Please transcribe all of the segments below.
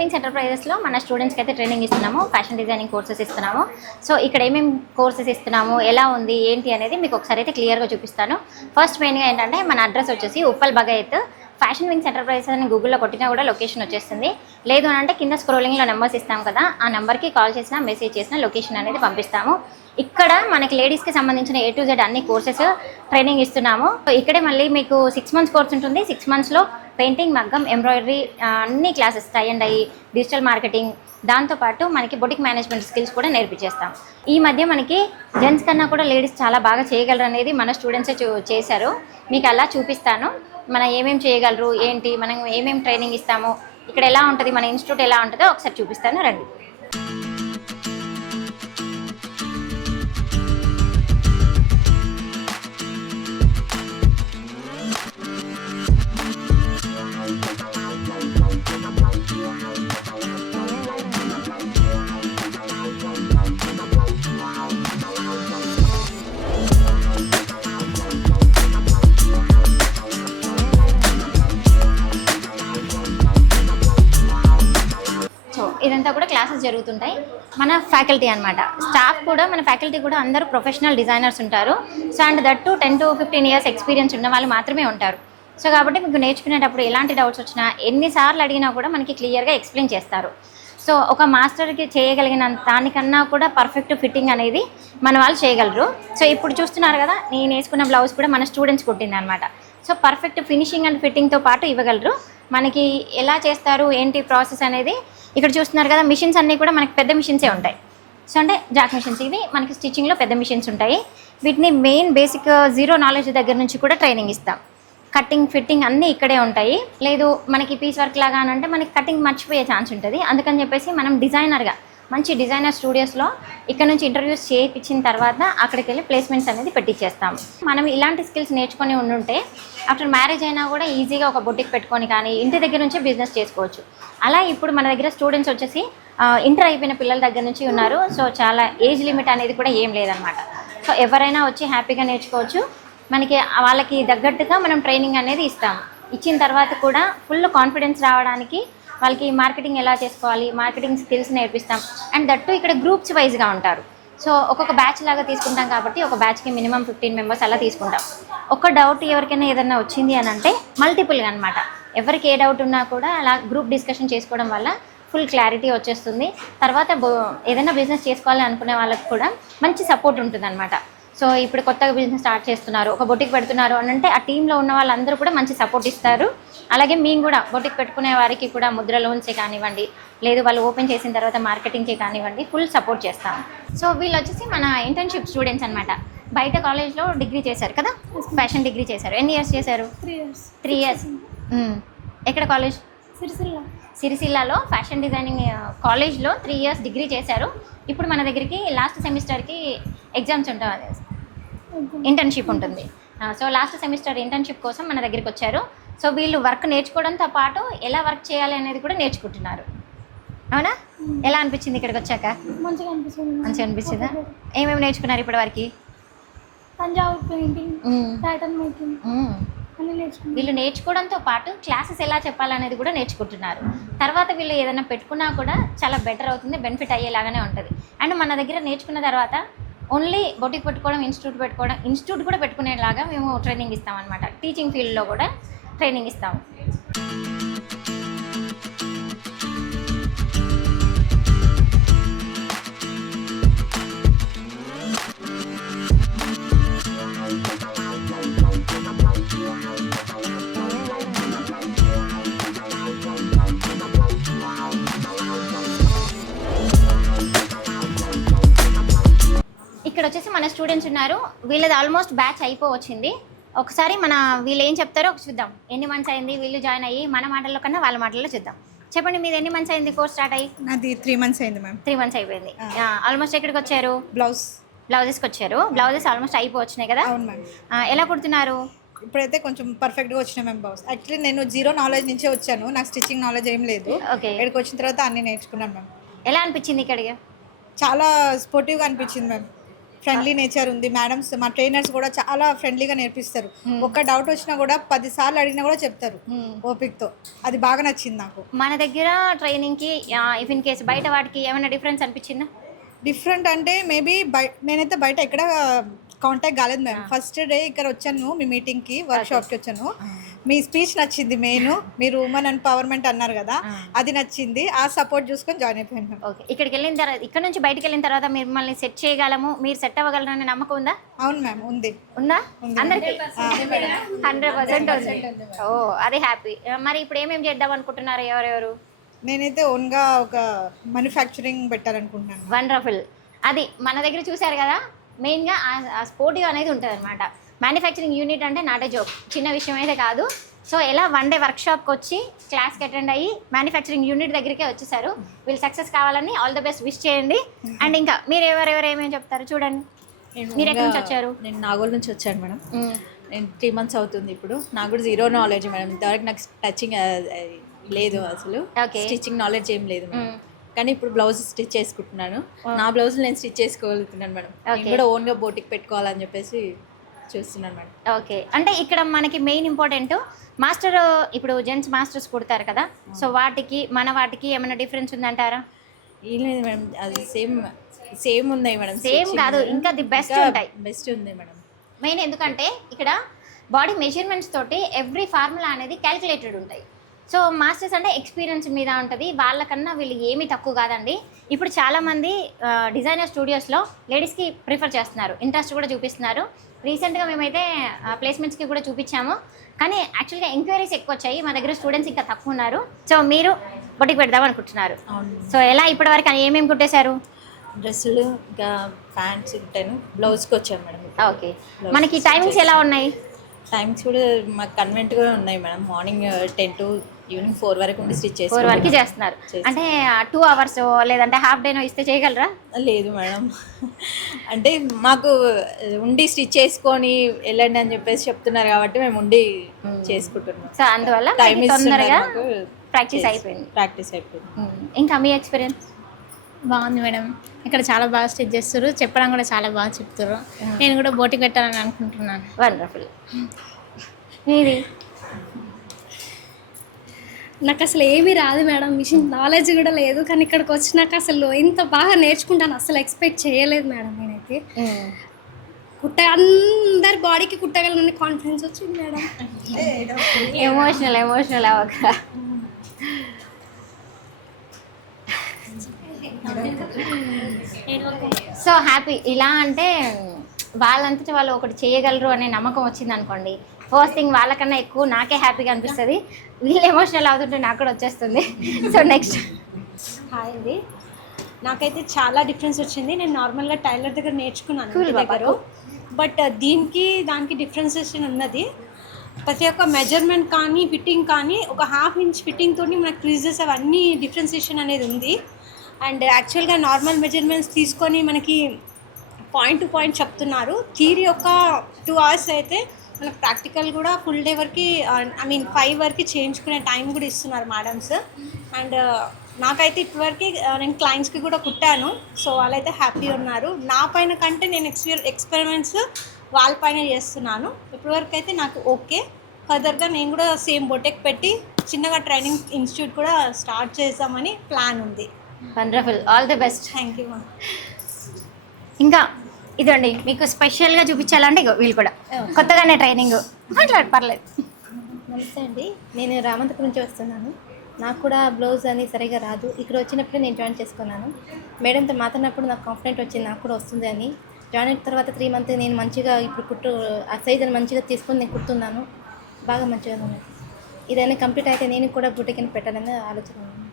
Wings ఎంటర్ప్రైజెస్లో మన స్టూడెంట్స్కి అయితే ట్రైనింగ్ ఇస్తున్నాము, ఫ్యాషన్ డిజైనింగ్ కోర్సెస్ ఇస్తున్నాము. సో ఇక్కడ ఏమేమి కోర్సెస్ ఇస్తున్నాము, ఎలా ఉంది ఏంటి అనేది మీకు ఒకసారి అయితే క్లియర్గా చూపిస్తాను. ఫస్ట్ మెయిన్గా ఏంటంటే మన అడ్రస్ వచ్చేసి Uppal Bagayat. Fashion wings enterprises అని గూగుల్లో కొట్టినా కూడా లొకేషన్ వచ్చేస్తుంది. లేదు అంటే కింద స్క్రోలింగ్లో నెంబర్స్ ఇస్తాం కదా, ఆ నెంబర్కి కాల్ చేసినా మెసేజ్ చేసినా లొకేషన్ అనేది పంపిస్తాము. ఇక్కడ మనకి లేడీస్కి సంబంధించిన A to Z అన్ని కోర్సెస్ ట్రైనింగ్ ఇస్తున్నాము. సో ఇక్కడే మళ్ళీ మీకు 6 months కోర్స్ ఉంటుంది. 6 monthsలో పెయింటింగ్, మగ్గం, ఎంబ్రాయిడరీ అన్ని classes, tie and dye, digital marketing, దాంతోపాటు మనకి బొటిక్ మేనేజ్మెంట్ స్కిల్స్ కూడా నేర్పించేస్తాం. ఈ మధ్య మనకి జెంట్స్ కన్నా కూడా లేడీస్ చాలా బాగా చేయగలరు అనేది మన స్టూడెంట్సే చేశారు. మీకు అలా చూపిస్తాను. మనం ఏమేమి చేయగలరు ఏంటి, మనం ఏమేమి ట్రైనింగ్ ఇస్తాము, ఇక్కడ ఎలా ఉంటుంది, మన ఇన్స్టిట్యూట్ ఎలా ఉంటుందో ఒకసారి చూపిస్తాను, రండి. ఇదంతా కూడా క్లాసెస్ జరుగుతుంటాయి. మన ఫ్యాకల్టీ అనమాట, స్టాఫ్ కూడా, మన ఫ్యాకల్టీ కూడా అందరూ ప్రొఫెషనల్ డిజైనర్స్ ఉంటారు. So and that to 10 to 15 years experience ఉన్న వాళ్ళు మాత్రమే ఉంటారు. సో కాబట్టి మీకు నేర్చుకునేటప్పుడు ఎలాంటి డౌట్స్ వచ్చినా, ఎన్నిసార్లు అడిగినా కూడా మనకి క్లియర్గా ఎక్స్ప్లెయిన్ చేస్తారు. సో ఒక మాస్టర్కి చేయగలిగిన దానికన్నా కూడా పర్ఫెక్ట్ ఫిట్టింగ్ అనేది మన వాళ్ళు చేయగలరు. సో ఇప్పుడు చూస్తున్నారు కదా, నేను వేసుకున్న బ్లౌజ్ కూడా మన స్టూడెంట్స్ కుట్టింది అనమాట. సో పర్ఫెక్ట్ ఫినిషింగ్ అండ్ ఫిట్టింగ్తో పాటు ఇవ్వగలరు. మనకి ఎలా చేస్తారు ఏంటి ప్రాసెస్ అనేది ఇక్కడ చూస్తున్నారు కదా. మిషన్స్ అన్నీ కూడా మనకి పెద్ద మిషన్సే ఉంటాయి. సో అంటే జాక్ మిషన్స్, ఇవి మనకి స్టిచ్చింగ్లో పెద్ద మిషన్స్ ఉంటాయి. వీటిని మెయిన్ బేసిక్ జీరో నాలెడ్జ్ దగ్గర నుంచి కూడా ట్రైనింగ్ ఇస్తాం. కటింగ్, ఫిట్టింగ్ అన్నీ ఇక్కడే ఉంటాయి. లేదు మనకి పీస్ వర్క్ లాగా అని అంటే మనకి కటింగ్ మర్చిపోయే ఛాన్స్ ఉంటుంది. అందుకని చెప్పేసి మనం డిజైనర్గా మంచి డిజైనర్ స్టూడియోస్లో ఇక్కడ నుంచి ఇంటర్వ్యూస్ చేయించిన తర్వాత అక్కడికి వెళ్ళి ప్లేస్మెంట్స్ అనేది పెట్టించేస్తాము. మనం ఇలాంటి స్కిల్స్ నేర్చుకొని ఉండుంటే ఆఫ్టర్ మ్యారేజ్ అయినా కూడా ఈజీగా ఒక బొటిక్ పెట్టుకొని కానీ ఇంటి దగ్గర నుంచే బిజినెస్ చేసుకోవచ్చు. అలా ఇప్పుడు మన దగ్గర స్టూడెంట్స్ వచ్చేసి ఇంటర్ అయిపోయిన పిల్లల దగ్గర నుంచి ఉన్నారు. సో చాలా ఏజ్ లిమిట్ అనేది కూడా ఏం లేదనమాట. సో ఎవరైనా వచ్చి హ్యాపీగా నేర్చుకోవచ్చు. మనకి వాళ్ళకి తగ్గట్టుగా మనం ట్రైనింగ్ అనేది ఇస్తాము. ఇచ్చిన తర్వాత కూడా ఫుల్ కాన్ఫిడెన్స్ రావడానికి వాళ్ళకి మార్కెటింగ్ ఎలా చేసుకోవాలి, మార్కెటింగ్ స్కిల్స్ నేర్పిస్తాం. అండ్ దట్టు ఇక్కడ గ్రూప్స్ వైజ్గా ఉంటారు. సో ఒక్కొక్క బ్యాచ్ లాగా తీసుకుంటాం కాబట్టి ఒక బ్యాచ్కి మినిమం 15 members అలా తీసుకుంటాం. ఒక డౌట్ ఎవరికైనా ఏదైనా వచ్చింది అని అంటే మల్టిపుల్గా అనమాట, ఎవరికి ఏ డౌట్ ఉన్నా కూడా అలా గ్రూప్ డిస్కషన్ చేసుకోవడం వల్ల ఫుల్ క్లారిటీ వచ్చేస్తుంది. తర్వాత ఏదైనా బిజినెస్ చేసుకోవాలి అనుకునే వాళ్ళకి కూడా మంచి సపోర్ట్ ఉంటుంది అనమాట. సో ఇప్పుడు కొత్తగా బిజినెస్ స్టార్ట్ చేస్తున్నారు, ఒక బొటిక్ పెడుతున్నారు అని అంటే ఆ టీంలో ఉన్న వాళ్ళందరూ కూడా మంచి సపోర్ట్ ఇస్తారు. అలాగే మేము కూడా బొటిక్ పెట్టుకునే వారికి కూడా ముద్ర లోన్సే కానివ్వండి, లేదు వాళ్ళు ఓపెన్ చేసిన తర్వాత మార్కెటింగ్కే కానివ్వండి, ఫుల్ సపోర్ట్ చేస్తాము. సో వీళ్ళు వచ్చేసి మన ఇంటర్న్షిప్ స్టూడెంట్స్ అనమాట. బయట కాలేజ్లో డిగ్రీ చేశారు కదా, ఫ్యాషన్ డిగ్రీ చేశారు. ఎన్ని ఇయర్స్ చేశారు? 3 years. ఎక్కడ కాలేజ్? సిరిసిల్లాలో ఫ్యాషన్ డిజైనింగ్ కాలేజ్లో 3 years డిగ్రీ చేశారు. ఇప్పుడు మన దగ్గరికి లాస్ట్ సెమిస్టర్కి ఎగ్జామ్స్ ఉంటాయి, ఇంటర్న్షిప్ ఉంటుంది. సో లాస్ట్ సెమిస్టర్ ఇంటర్న్షిప్ కోసం మన దగ్గరికి వచ్చారు. సో వీళ్ళు వర్క్ నేర్చుకోవడంతో పాటు ఎలా వర్క్ చేయాలి అనేది కూడా నేర్చుకుంటున్నారు. అవునా? ఎలా అనిపించింది ఇక్కడికి వచ్చాక? మంచిగా అనిపించిందా? ఏమేమి నేర్చుకున్నారు ఇప్పటి వరకు? తంజావూర్ పెయింటింగ్, ప్యాటర్న్ మేకింగ్ అన్ని నేర్చుకున్నారు. వీళ్ళు నేర్చుకోవడంతో పాటు క్లాసెస్ ఎలా చెప్పాలనేది కూడా నేర్చుకుంటున్నారు. తర్వాత వీళ్ళు ఏదైనా పెట్టుకున్నా కూడా చాలా బెటర్ అవుతుంది, బెనిఫిట్ అయ్యేలాగానే ఉంటుంది. అండ్ మన దగ్గర నేర్చుకున్న తర్వాత ఓన్లీ బొటిక్ పెట్టుకోవడం, ఇన్స్టిట్యూట్ కూడా పెట్టుకునేలాగా మేము ట్రైనింగ్ ఇస్తాం అనమాట. టీచింగ్ ఫీల్డ్లో కూడా ట్రైనింగ్ ఇస్తాము. ఇక్కడ వచ్చేసి మన స్టూడెంట్స్ ఉన్నారు. వీళ్ళది ఆల్మోస్ట్ బ్యాచ్ అయిపోవచ్చింది. ఒకసారి వీళ్ళు ఏం చెప్తారో చూద్దాం. ఎన్ని మంత్స్ అయింది వీళ్ళు జాయిన్ అయ్యి, మన మాటల్లో కన్నా వాళ్ళ మాటల్లో చూద్దాం. చెప్పండి, మీది ఎన్ని మంత్స్ అయింది కోర్స్ స్టార్ట్ అయ్యి? నాది 3 months అయింది మ్యామ్. 3 months అయిపోయింది. ఆల్మోస్ట్ ఎక్కడికి వచ్చారు? బ్లౌజెస్కి వచ్చారు. బ్లౌజెస్ ఆల్మోస్ట్ అయిపోవచ్చినాయి కదా? అవును మ్యామ్. ఎలా కుడుతున్నారు? ఇప్పుడైతే కొంచెం పర్ఫెక్ట్గా వచ్చిన మ్యామ్ బ్లౌజ్. యాక్చువల్లీ నేను జీరో నాలెడ్జ్ నుంచే వచ్చాను, నాకు స్టిచ్చింగ్ నాలెడ్జ్ ఏం లేదు. ఓకే. ఇక్కడికి వచ్చిన తర్వాత అన్నీ నేర్చుకున్నాను మ్యామ్. ఎలా అనిపించింది ఇక్కడికి? చాలా స్పోర్టివ్గా అనిపించింది మ్యామ్. ఫ్రెండ్లీ నేచర్ ఉంది. మేడమ్స్ మా ట్రైనర్స్ కూడా చాలా ఫ్రెండ్లీగా నేర్పిస్తారు. ఒక్క డౌట్ వచ్చినా కూడా 10 సార్లు అడిగినా కూడా చెప్తారు ఓపికతో. అది బాగా నచ్చింది నాకు. మన దగ్గర ట్రైనింగ్కి ఇఫ్ ఇన్ కేసు బయట వాటికి ఏమైనా డిఫరెన్స్ అనిపించిందా? డిఫరెంట్ అంటే మేబీ నేనైతే బయట ఎక్కడ కాంటాక్ట్ కాలేదు మ్యామ్. ఫస్ట్ డే ఇక్కడ వచ్చాను మీ మీటింగ్కి, వర్క్షాప్కి వచ్చాను. మీ స్పీచ్ నచ్చింది. మీరు ఉమెన్ ఎంపవర్మెంట్ అన్నారు కదా, అది నచ్చింది. ఆ సపోర్ట్ చూసుకొని జాయిన్ అయిపోయాను. ఓకే, ఇక్కడికి వెళ్ళిన తర్వాత, ఇక్కడ నుంచి బయటికి వెళ్ళిన తర్వాత మిమ్మల్ని సెట్ చేయగలము, మీరు సెట్ అవ్వగలరు అనే నమ్మకం ఉందా? అవును మ్యామ్, ఉంది. ఉందా? అందరికి 100% ఉంది. ఓ, అది హ్యాపీ. మరి ఇప్పుడు ఏమేమి చేద్దాం అనుకుంటున్నారు ఎవరెవరు? నేనైతే ఓన్గా ఒక మ్యానుఫ్యాక్చరింగ్ పెట్టాలనుకుంటున్నాను. వండర్ఫుల్. అది మన దగ్గర చూశారు కదా, మెయిన్గా ఆ స్పోర్టివ్ అనేది ఉంటుంది అనమాట. మ్యానుఫ్యాక్చరింగ్ యూనిట్ అంటే నాట్ ఏ జోక్, చిన్న విషయం అయితే కాదు. సో ఎలా 1 డే వర్క్షాప్కి వచ్చి క్లాస్కి అటెండ్ అయ్యి మ్యానుఫ్యాక్చరింగ్ యూనిట్ దగ్గరికే వచ్చేసారు. వీళ్ళు సక్సెస్ కావాలని ఆల్ ద బెస్ట్ విష్ చేయండి. అండ్ ఇంకా మీరు ఎవరెవరు ఏమేమి చెప్తారు చూడండి. మీరు ఎక్కడి నుంచి వచ్చారు? నేను నాగోల్ నుంచి వచ్చాను మేడం. నేను 3 months అవుతుంది ఇప్పుడు. నాకు కూడా 0 knowledge మేడం. ఇంతవరకు నాకు టచింగ్ లేదు, అసలు స్టిచ్చింగ్ నాలెడ్జ్ ఏం లేదు మేడం. కానీ ఇప్పుడు బ్లౌజ్ స్టిచ్ చేసుకుంటున్నాను. నా బ్లౌజ్ నేను స్టిచ్ చేసుకోగలుగుతున్నాను మేడం. నేను కూడా ఓన్గా బోటిక్ పెట్టుకోవాలని చెప్పేసి చూస్తున్నాను మేడం. ఓకే, అంటే ఇక్కడ మనకి మెయిన్ ఇంపార్టెంట్ మాస్టర్. ఇప్పుడు జెంట్స్ మాస్టర్స్ కుడతారు కదా, సో వాటికి మన వాటికి ఏమైనా డిఫరెన్స్ ఉందంటారా? ఏం లేదు మేడం, అది సేమ్ ఉన్నాయి మేడం. సేమ్ కాదు, ఇంకా ది బెస్ట్ ఉంటాయి. బెస్ట్ ఉంది మేడం. మెయిన్ ఎందుకంటే ఇక్కడ బాడీ మెజర్మెంట్స్ తోటి ఎవ్రీ ఫార్ములా అనేది క్యాలిక్యులేటెడ్ ఉంటాయి. సో మాస్టర్స్ అంటే ఎక్స్పీరియన్స్ మీద ఉంటుంది. వాళ్ళకన్నా వీళ్ళు ఏమీ తక్కువ కాదండి. ఇప్పుడు చాలామంది డిజైనర్ స్టూడియోస్లో లేడీస్కి ప్రిఫర్ చేస్తున్నారు, ఇంట్రెస్ట్ కూడా చూపిస్తున్నారు. రీసెంట్గా మేమైతే ప్లేస్మెంట్స్కి కూడా చూపించాము. కానీ యాక్చువల్గా ఎంక్వైరీస్ ఎక్కువ వచ్చాయి, మా దగ్గర స్టూడెంట్స్ ఇంకా తక్కువ ఉన్నారు. సో మీరు బొటిక్ పెడదాం అనుకుంటున్నారు. సో ఎలా ఇప్పటివరకు ఏమేమి కుట్టేశారు? డ్రెస్సులు, ఇంకా ప్యాంట్స్ కుట్టాను. బ్లౌజ్కి వచ్చాను మేడం. ఓకే, మనకి టైమింగ్స్ ఎలా ఉన్నాయి? టైమ్స్ కూడా మాకు కన్వెంట్ కూడా ఉన్నాయి మేడం. మార్నింగ్ 10 to ఈవినింగ్ 4 వరకు ఉండి స్టిచ్ 4 వరకు చేస్తున్నారు. అంటే 2 hours లేదంటే హాఫ్ డేనో ఇస్తే చేయగలరా? లేదు మేడం, అంటే మాకు ఉండి స్టిచ్ చేసుకొని వెళ్ళండి అని చెప్పేసి చెప్తున్నారు కాబట్టి మేము ఉండి చేసుకుంటున్నాం. సో అందువల్ల టైం తొందరగా ప్రాక్టీస్ అయిపోయింది. ఇంకా మీ ఎక్స్పీరియన్స్? బాగుంది మేడం. ఇక్కడ చాలా బాగా స్టిచ్ చేస్తారు, చెప్పడం కూడా చాలా బాగా చెప్తారు. నేను కూడా బోటిక్ పెట్టాలని అనుకుంటున్నాను. వండర్ఫుల్. మీది? నాకు అసలు ఏమీ రాదు మేడం, మిషన్ నాలెడ్జ్ కూడా లేదు. కానీ ఇక్కడికి వచ్చినాక అసలు ఇంత బాగా నేర్చుకుంటాను అసలు ఎక్స్పెక్ట్ చేయలేదు మేడం. నేనైతే అందరి బాడీకి కుట్టగలనని కాన్ఫిడెన్స్ వచ్చింది మేడం. ఎమోషనల్ అవ్వక. So happy. ఇలా అంటే వాళ్ళంతటి వాళ్ళు ఒకటి చేయగలరు అనే నమ్మకం వచ్చింది అనుకోండి, ఫస్ట్ థింగ్ వాళ్ళకన్నా ఎక్కువ నాకే హ్యాపీగా అనిపిస్తుంది. వీళ్ళు ఎమోషనల్ అవుతుంటే నాకు కూడా వచ్చేస్తుంది. So next. హాయ్ అండి, నాకైతే చాలా డిఫరెన్స్ వచ్చింది. నేను నార్మల్గా టైలర్ దగ్గర నేర్చుకున్నాను దగ్గర, బట్ దీనికి దానికి డిఫరెన్సేషన్ ఉన్నది. ప్రతి ఒక్క మెజర్మెంట్ కానీ ఫిట్టింగ్ కానీ ఒక 1/2 inch ఫిట్టింగ్ తోటి మనకు క్రీజెస్ అవన్నీ డిఫరెన్సియేషన్ అనేది ఉంది. అండ్ యాక్చువల్గా నార్మల్ మెజర్మెంట్స్ తీసుకొని మనకి పాయింట్ టు పాయింట్ చెప్తున్నారు. థియరీ ఒక 2 hours అయితే మనకు ప్రాక్టికల్ కూడా ఫుల్ డే వరకు 5 వరకు చేయించుకునే టైం కూడా ఇస్తున్నారు మేడమ్స్. అండ్ నాకైతే ఇప్పటివరకు నేను క్లయింట్స్కి కూడా కుట్టాను, సో వాళ్ళైతే హ్యాపీ ఉన్నారు. నా పైన కంటే నేను ఎక్స్పెరిమెంట్స్ వాళ్ళ పైన చేస్తున్నాను. ఇప్పటివరకు అయితే నాకు ఓకే. ఫర్దర్గా నేను కూడా సేమ్ బొటెక్ పెట్టి చిన్నగా ట్రైనింగ్ ఇన్స్టిట్యూట్ కూడా స్టార్ట్ చేద్దామని ప్లాన్ ఉంది. Wonderful, all the best. Thank you ma'am. ఇంకా ఇదండి మీకు స్పెషల్గా చూపించాలంటే ఇగో వీళ్ళు కూడా కొత్తగానే ట్రైనింగ్ పర్లేదు. నమస్తే అండి, నేను రామంతపురం నుంచి వస్తున్నాను. నాకు కూడా బ్లౌజ్ అని సరిగా రాదు. ఇక్కడ వచ్చినప్పుడు నేను జాయిన్ చేసుకున్నాను. మేడంతో మాట్లాడినప్పుడు నాకు కాన్ఫిడెంట్ వచ్చింది నాకు కూడా వస్తుంది అని. జాయిన్ అయిన తర్వాత 3 months నేను మంచిగా ఇప్పుడు ఆ సైజ్ అని మంచిగా తీసుకొని నేను కుడుతున్నాను. బాగా మంచిగా ఉంది. ఇదైనా కంప్లీట్ అయితే నేను కూడా బుటిక్ని పెట్టాలని ఆలోచన ఉంది.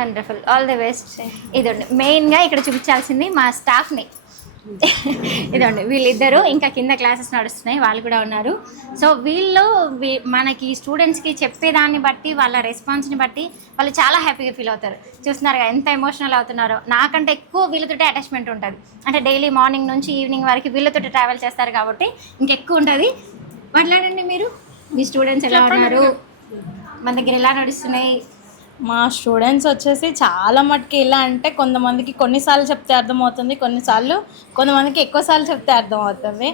Wonderful, all the best. ఇదండి మెయిన్గా ఇక్కడ చూపించాల్సింది మా స్టాఫ్ని. ఇదండి వీళ్ళిద్దరు, ఇంకా కింద క్లాసెస్ నడుస్తున్నాయి, వాళ్ళు కూడా ఉన్నారు. సో వీళ్ళు మనకి స్టూడెంట్స్కి చెప్పేదాన్ని బట్టి వాళ్ళ రెస్పాన్స్ని బట్టి వాళ్ళు చాలా హ్యాపీగా ఫీల్ అవుతారు. చూస్తున్నారుగా ఎంత ఎమోషనల్ అవుతున్నారో. నాకంటే ఎక్కువ వీళ్ళతోటే అటాచ్మెంట్ ఉంటుంది. అంటే డైలీ మార్నింగ్ నుంచి ఈవినింగ్ వరకు వీళ్ళతోటి ట్రావెల్ చేస్తారు కాబట్టి ఇంకెక్కువ ఉంటుంది. మాట్లాడండి మీరు, మీ స్టూడెంట్స్ ఎలా ఉన్నారు, మన దగ్గర ఎలా నడుస్తున్నాయి? మా స్టూడెంట్స్ వచ్చేసి చాలా మటుకు ఎలా అంటే కొంతమందికి కొన్నిసార్లు చెప్తే అర్థమవుతుంది, కొంతమందికి ఎక్కువసార్లు చెప్తే అర్థమవుతుంది.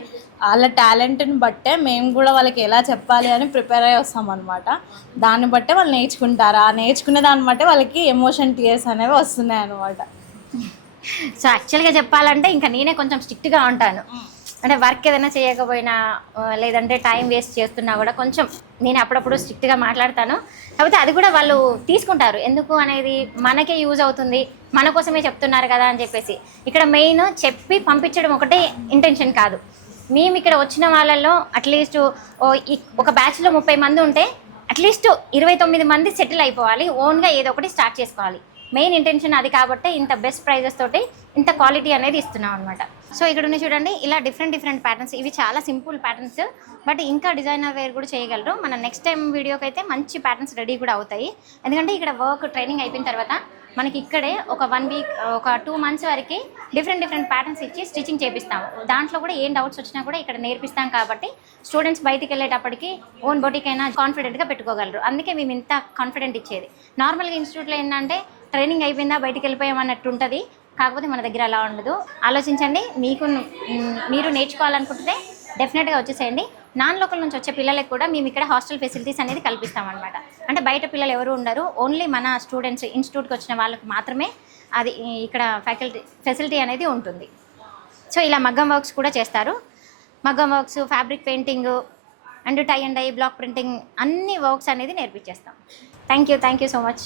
వాళ్ళ టాలెంట్ని బట్టే మేము కూడా వాళ్ళకి ఎలా చెప్పాలి అని ప్రిపేర్ అయ్యి వస్తామన్నమాట. దాన్ని బట్టే వాళ్ళు నేర్చుకుంటారు. ఆ నేర్చుకునే దాన్ని బట్టే వాళ్ళకి ఎమోషన్ టీయర్స్ అనేవి వస్తున్నాయి అన్నమాట. సో యాక్చువల్గా చెప్పాలంటే ఇంకా నేనే కొంచెం స్ట్రిక్ట్గా ఉంటాను. అంటే వర్క్ ఏదైనా చేయకపోయినా లేదంటే టైం వేస్ట్ చేస్తున్నా కూడా కొంచెం నేను అప్పుడప్పుడు స్ట్రిక్ట్గా మాట్లాడతాను. కాకపోతే అది కూడా వాళ్ళు తీసుకుంటారు, ఎందుకు అనేది మనకే యూజ్ అవుతుంది, మన కోసమే చెప్తున్నారు కదా అని చెప్పేసి. ఇక్కడ మెయిన్ చెప్పి పంపించడం ఒకటే ఇంటెన్షన్ కాదు. మేము ఇక్కడ వచ్చిన వాళ్ళల్లో అట్లీస్ట్ ఒక బ్యాచ్లో 30 మంది ఉంటే అట్లీస్ట్ 29 మంది సెటిల్ అయిపోవాలి, ఓన్గా ఏదో ఒకటి స్టార్ట్ చేసుకోవాలి. మెయిన్ ఇంటెన్షన్ అది కాబట్టి ఇంత బెస్ట్ ప్రైజెస్ తోటి ఇంత క్వాలిటీ అనేది ఇస్తున్నాం అనమాట. సో ఇక్కడ ఉన్న చూడండి ఇలా డిఫరెంట్ ప్యాటర్న్స్, ఇవి చాలా సింపుల్ ప్యాటర్న్స్, బట్ ఇంకా డిజైనర్ వేర్ కూడా చేయగలరు. మన నెక్స్ట్ టైం వీడియోకి అయితే మంచి ప్యాటర్న్స్ రెడీ కూడా అవుతాయి. ఎందుకంటే ఇక్కడ వర్క్ ట్రైనింగ్ అయిపోయిన తర్వాత మనకి ఇక్కడే ఒక 1 వీక్ ఒక 2 మంత్స్ వరకు డిఫరెంట్ ప్యాటర్న్స్ ఇచ్చి స్టిచ్చింగ్ చేపిస్తాము. దాంట్లో కూడా ఏం డౌట్స్ వచ్చినా కూడా ఇక్కడ నేర్పిస్తాం కాబట్టి స్టూడెంట్స్ బయటికి వెళ్ళేటప్పటికి ఓన్ బొటిక్ అయినా కాన్ఫిడెంట్గా పెట్టుకోగలరు. అందుకే మేము ఇంత కాన్ఫిడెంట్ ఇచ్చేది. నార్మల్గా ఇన్స్టిట్యూట్లో ఏంటంటే ట్రైనింగ్ అయిపోయిందా బయటికి వెళ్ళిపోయామన్నట్టు ఉంటుంది, కాకపోతే మన దగ్గర అలా ఉండదు. ఆలోచించండి, మీరు నేర్చుకోవాలనుకుంటే డెఫినెట్గా వచ్చేసేయండి. నాన్ లోకల్ నుంచి వచ్చే పిల్లలకు కూడా మేము ఇక్కడ హాస్టల్ ఫెసిలిటీస్ అనేది కల్పిస్తామన్నమాట. అంటే బయట పిల్లలు ఎవరు ఉండరు, ఓన్లీ మన స్టూడెంట్స్ ఇన్స్టిట్యూట్కి వచ్చిన వాళ్ళకి మాత్రమే అది ఇక్కడ ఫెసిలిటీ అనేది ఉంటుంది. సో ఇలా మగ్గం వర్క్స్ కూడా చేస్తారు. మగ్గం works, fabric painting and tie and dye, block printing అన్ని వర్క్స్ అనేది నేర్పించేస్తాం. Thank you so much.